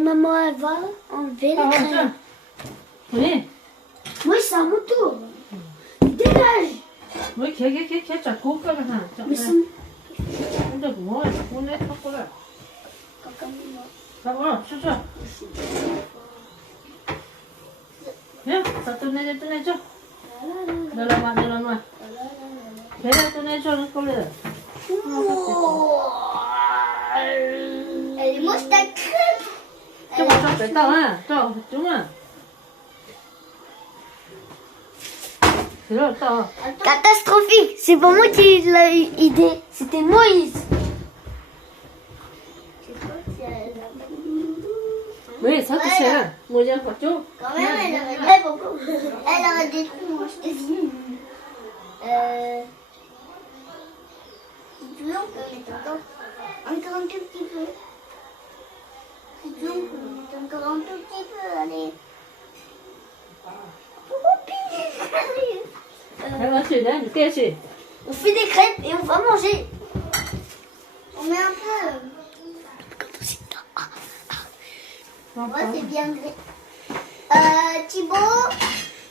maman, elle va enlever la crème. Oui. Oui, c'est à mon tour. Dégage. Oui, 걔 자꾸 꺼내놔. Mais c'est... 근데 뭐 오늘 섞어라. 잡아, 주자. 야, 다 뜯내줘. 내려놔. 배를 뜯내줘, 꼴래. Elle est moche ta crêpe. 좀 뺐다, 와. 좀만. 들었다. Catastrophique. C'est pas moi qui l'ai eu idée. C'était Moïse. Oui, ça c'est ça. Moi j'ai pas tout. Quand même, elle aurait des trous, moi je te dis. Si tu veux, on peut mettre encore un tout petit peu. Si tu veux, on peut mettre encore un tout petit peu, allez. On fait des crêpes et on va manger. On met un peu. Ouais, c'est bien gris. Thibaut,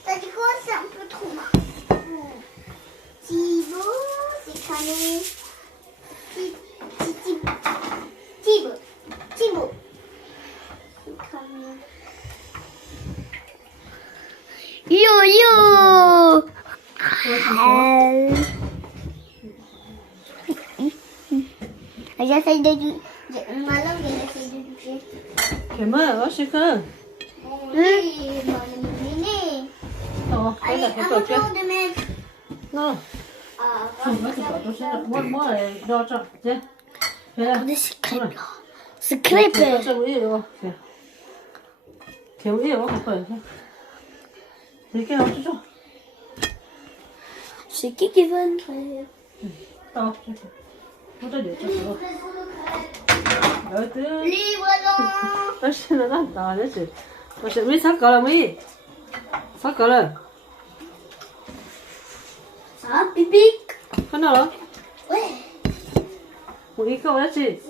t'as dit quoi? C'est un peu trop marre. Thibaut, c'est cramé. Thibaut. C'est cramé. Yo. J'essaye de... Ma langue, elle essaye de toucher. Comment? C'est que. Oui, allez, à mon tour de mettre. Non. Regardez ces crêpes là. Ces crêpes. C'est qui veut une crêpe? Livre-donc. 왜 섞어라, 왜? 섞어라. Ça va, pipi? 하나로? Ouais. 우리 이거 그렇지?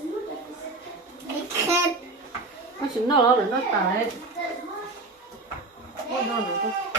Les crêpes. 훨씬 넣어, 넣었다. 넣어.